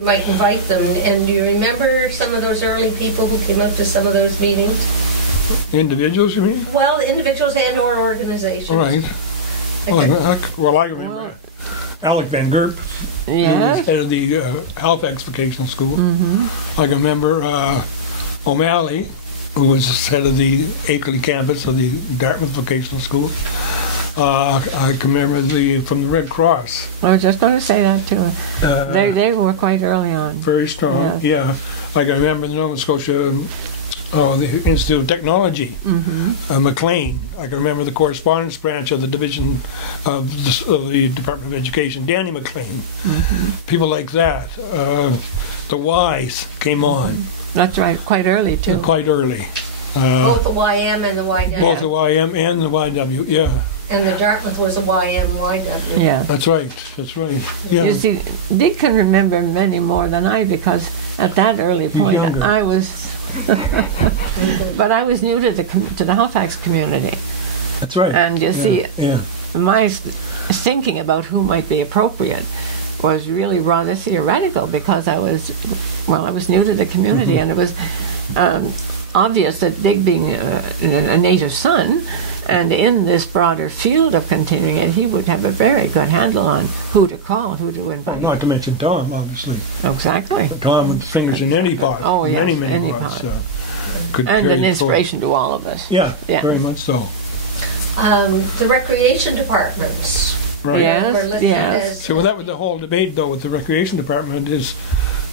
might invite them. And do you remember some of those early people who came out to some of those meetings? Individuals, you mean? Well, individuals and or organizations. Right. I remember Alec Van Gerp, who was head of the Halifax Vocational School. I can remember O'Malley, who was head of the Akeley campus of the Dartmouth Vocational School. I can remember from the Red Cross. I was just going to say that too. They were quite early on. Very strong, yeah. I can remember the Nova Scotia, the Institute of Technology, Maclean. I can remember the correspondence branch of the division of the Department of Education, Danny Maclean. People like that. The Ys came on. That's right, quite early too. Quite early. Both the YM and the YW. Both the YM and the YW, yeah. And the Dartmouth was a YM-YW. Yeah. That's right. Yeah. You see, Dick can remember many more than I, because at that early point I was but I was new to the Halifax community. That's right. And you see, my thinking about who might be appropriate was really rather theoretical, because I was new to the community, and it was obvious that Dick, being a native son, and in this broader field of continuing it, he would have a very good handle on who to call, who to invite. Well, not to mention Tom, obviously. Exactly. Tom with fingers in any pot. Oh, yes, many pots. And an inspiration to all of us. Yeah, very much so. The recreation departments. Right. Yes. So that was the whole debate, though, with the recreation department is,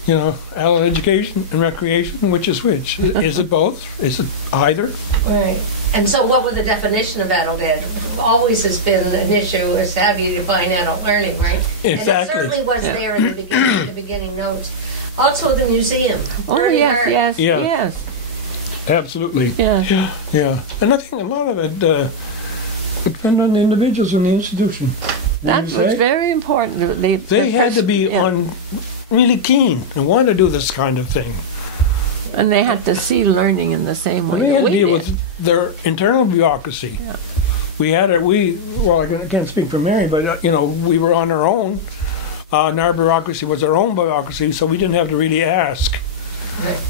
adult education and recreation, which is which? Is it both? Is it either? Right. And so what was the definition of adult ed? Always has been an issue, is how do you define adult learning, right? Exactly. And it certainly was there in the beginning notes. Also the museum. Oh, yes. Absolutely. Yeah. Yeah. And I think a lot of it depends on the individuals in the institution. That was very important. They had to be really keen and want to do this kind of thing. And they had to see learning in the same way. They had to deal did. with their internal bureaucracy. Yeah. I can't speak for Mary, but we were on our own. And our bureaucracy was our own bureaucracy, so we didn't have to really ask.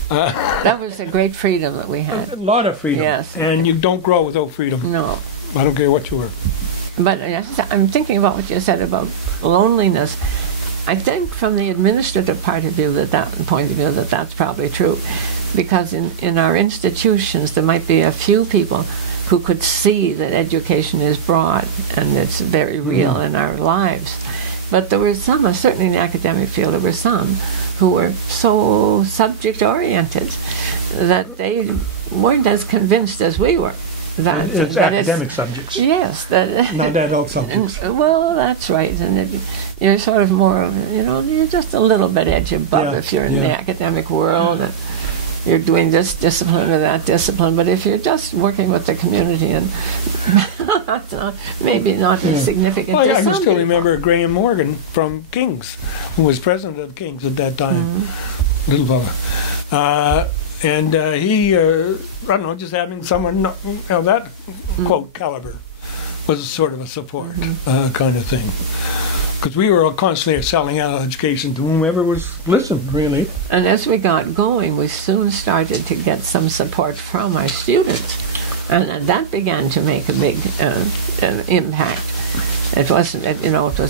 That was a great freedom that we had. A lot of freedom. Yes. And you don't grow without freedom. No. I don't care what you were. But I'm thinking about what you said about loneliness. I think from the administrative point of view that that's probably true, because in our institutions there might be a few people who could see that education is broad and it's very real in our lives. But there were some, certainly in the academic field, there were some who were so subject-oriented that they weren't as convinced as we were. It's academic subjects. Yes. Not adult subjects. Well, that's right. And you're sort of more of, you're just a little bit edge above if you're in the academic world. And you're doing this discipline or that discipline. But if you're just working with the community, and that's maybe not as significant. Well, I can still remember Graham Morgan from King's, who was president of King's at that time. Little fella. And he, I don't know, just having someone, that quote caliber was sort of a support kind of thing. Because we were constantly selling out education to whomever was listened, really. And as we got going, we soon started to get some support from our students. And that began to make a big impact. It was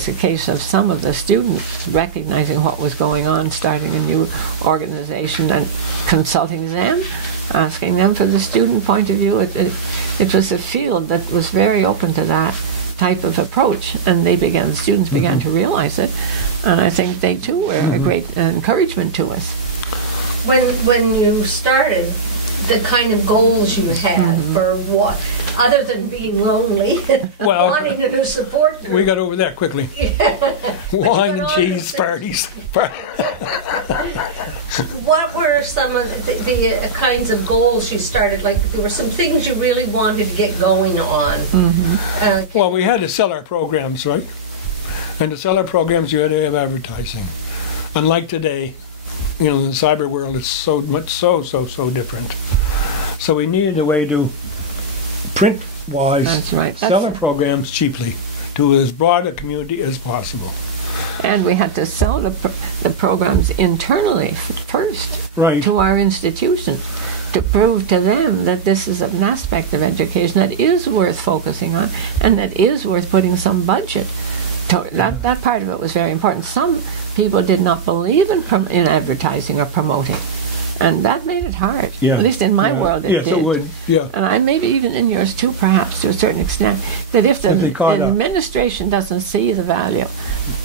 a case of some of the students recognizing what was going on, starting a new organization and consulting them, asking them for the student point of view. It was a field that was very open to that type of approach, and the students began to realize it, and I think they too were a great encouragement to us. When you started, the kind of goals you had for what, other than being lonely, wanting to support them. We got over that quickly. Wine and cheese parties. What were some of the kinds of goals you started? Like, there were some things you really wanted to get going on. Well, we had to sell our programs, right? And to sell our programs, you had to have advertising. Unlike today, in the cyber world, it's so much so different. So we needed a way to print-wise sell our programs cheaply to as broad a community as possible. And we had to sell the programs internally first Right. to our institution to prove to them that this is an aspect of education that is worth focusing on and that is worth putting some budget. That part of it was very important. Some people did not believe in advertising or promoting. And that made it hard. Yeah. At least in my world it yes, did. It would. Yeah. And maybe even in yours too, perhaps, to a certain extent, that if the administration doesn't see the value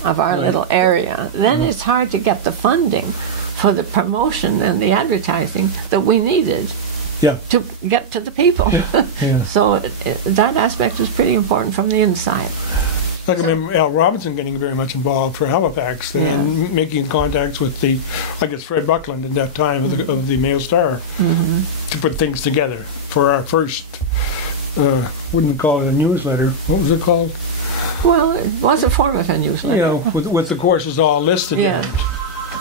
of our little area, then it's hard to get the funding for the promotion and the advertising that we needed to get to the people. Yeah. So that aspect was pretty important from the inside. I can remember Al Robinson getting very much involved for Halifax and making contacts with Fred Buckland at that time of the Mail Star to put things together for our first, wouldn't call it a newsletter. What was it called? Well, it was a form of a newsletter. You know, with the courses all listed in it.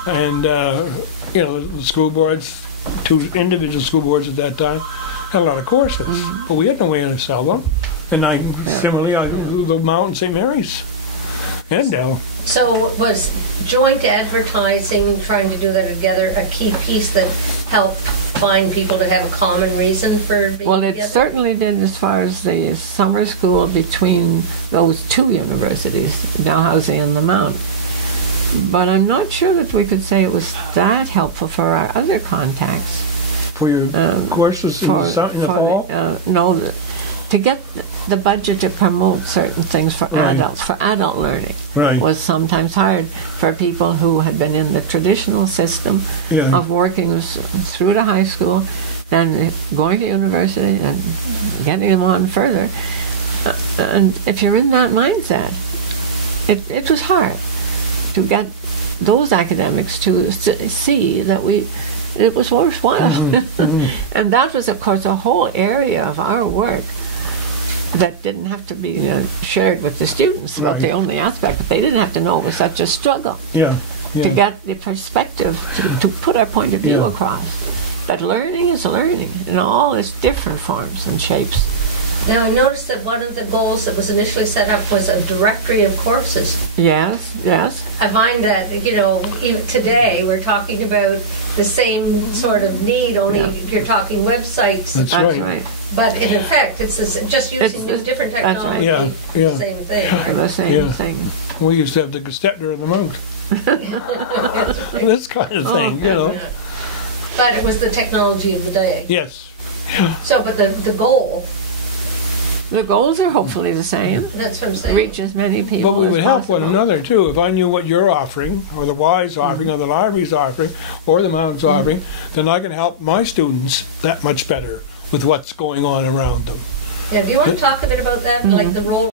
And, the school boards, 2 individual school boards at that time, had a lot of courses, but we had no way to sell them. And similarly, I do the Mount St. Mary's and Dell. So was joint advertising, trying to do that together, a key piece that helped find people to have a common reason for being Well, it together? certainly did as far as the summer school between those 2 universities, Dalhousie and the Mount. But I'm not sure that we could say it was that helpful for our other contacts. For your courses in the fall? No, to get the budget to promote certain things for adults, for adult learning, was sometimes hard for people who had been in the traditional system of working through to high school, then going to university and getting them on further. And if you're in that mindset, it was hard to get those academics to see that it was worthwhile. And that was, of course, a whole area of our work that didn't have to be shared with the students. That's the only aspect, but they didn't have to know it was such a struggle to get the perspective, to put our point of view across. That learning is learning in all its different forms and shapes. Now, I noticed that one of the goals that was initially set up was a directory of courses. Yes. I find that, even today we're talking about the same sort of need, only you're talking websites. That's right. But in effect, it's just using different technology. Right. The same thing. Right? The same thing. We used to have the Gestetner of the Mount. This kind of thing, But it was the technology of the day. Yes. So, but the goal... The goals are hopefully the same. That's what I'm saying. Reach as many people as But we would help possible. one another, too. If I knew what you're offering, or the Y's offering, or the library's offering, or the Mount's offering, then I can help my students that much better with what's going on around them. Yeah, do you want to talk a bit about that, like the role